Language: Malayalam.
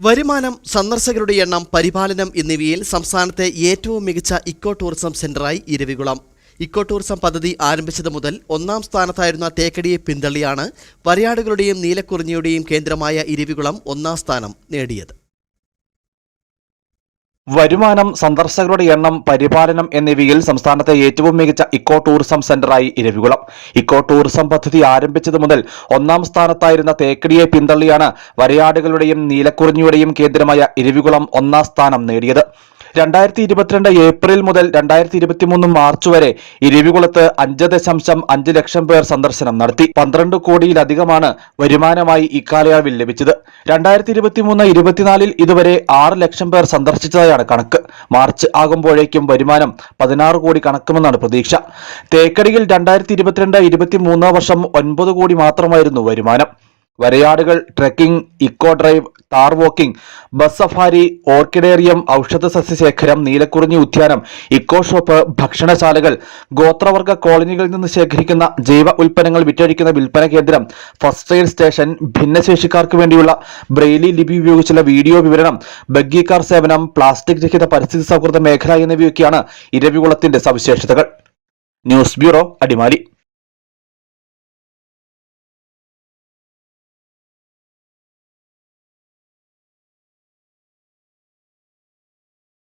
വരുമാനം സന്ദർശകരുടെ എണ്ണം പരിപാലനം എന്നിവയിൽ സംസ്ഥാനത്തെ ഏറ്റവും മികച്ച ഇക്കോ ടൂറിസം സെന്ററായി ഇരവികുളം. ഇക്കോ ടൂറിസം പദ്ധതി ആരംഭിച്ചത് മുതൽ ഒന്നാം സ്ഥാനത്തായിരുന്ന തേക്കടിയെ പിന്തള്ളിയാണ് വരയാടുകളുടെയും നീലക്കുറിഞ്ഞിയുടെയും കേന്ദ്രമായ ഇരവികുളം ഒന്നാം സ്ഥാനം നേടിയത്. വരുമാനം സന്ദർശകരുടെ എണ്ണം പരിപാലനം എന്നിവയിൽ സംസ്ഥാനത്തെ ഏറ്റവും മികച്ച ഇക്കോ ടൂറിസം സെന്ററായി ഇരവികുളം. ഇക്കോ ടൂറിസം പദ്ധതി ആരംഭിച്ചത് മുതൽ ഒന്നാം സ്ഥാനത്തായിരുന്ന തേക്കടിയെ പിന്തള്ളിയാണ് വരയാടുകളുടെയും നീലക്കുറിഞ്ഞിയുടെയും കേന്ദ്രമായ ഇരവികുളം ഒന്നാം സ്ഥാനം നേടിയത്. രണ്ടായിരത്തി ഇരുപത്തിരണ്ട് ഏപ്രിൽ മുതൽ രണ്ടായിരത്തി ഇരുപത്തിമൂന്ന് മാർച്ച് വരെ ഇരവികുളത്ത് അഞ്ച് ദശാംശം അഞ്ച് ലക്ഷം പേർ സന്ദർശനം നടത്തി. പന്ത്രണ്ട് കോടിയിലധികമാണ് വരുമാനമായി ഇക്കാലയളവിൽ ലഭിച്ചത്. രണ്ടായിരത്തി ഇരുപത്തിമൂന്ന് ഇരുപത്തിനാലിൽ ഇതുവരെ ആറ് ലക്ഷം പേർ സന്ദർശിച്ചതായാണ് കണക്ക്. മാർച്ച് ആകുമ്പോഴേക്കും വരുമാനം പതിനാറ് കോടി കണക്കുമെന്നാണ് പ്രതീക്ഷ. തേക്കടിയിൽ രണ്ടായിരത്തി ഇരുപത്തിരണ്ട് ഇരുപത്തിമൂന്ന് വർഷം ഒൻപത് കോടി മാത്രമായിരുന്നു വരുമാനം. വരയാടുകൾ trekking eco drive tahr walking bus safari orchidarium ഔഷധ സസ്യശേഖരം നീലക്കുറിഞ്ഞി ഉദ്യാനം ഇക്കോ ഷോപ്പ് ഭക്ഷണശാലകൾ ഗോത്രവർഗ കോളനികളിൽ നിന്ന് ശേഖരിക്കുന്ന ജൈവ ഉൽപ്പന്നങ്ങൾ വിറ്റഴിക്കുന്ന വിൽപ്പന കേന്ദ്രം ഫസ്റ്റ് എയ്ഡ് സ്റ്റേഷൻ ഭിന്നശേഷിക്കാർക്ക് വേണ്ടിയുള്ള ബ്രെയിലി ലിപി ഉപയോഗിച്ചുള്ള വീഡിയോ വിവരണം ബഗ്ഗി കാർ സേവനം പ്ലാസ്റ്റിക് രഹിത പരിസ്ഥിതി സൗഹൃദ മേഖല എന്നിവയൊക്കെയാണ് ഇരവികുളത്തിന്റെ സവിശേഷതകൾ. News bureau Adimali.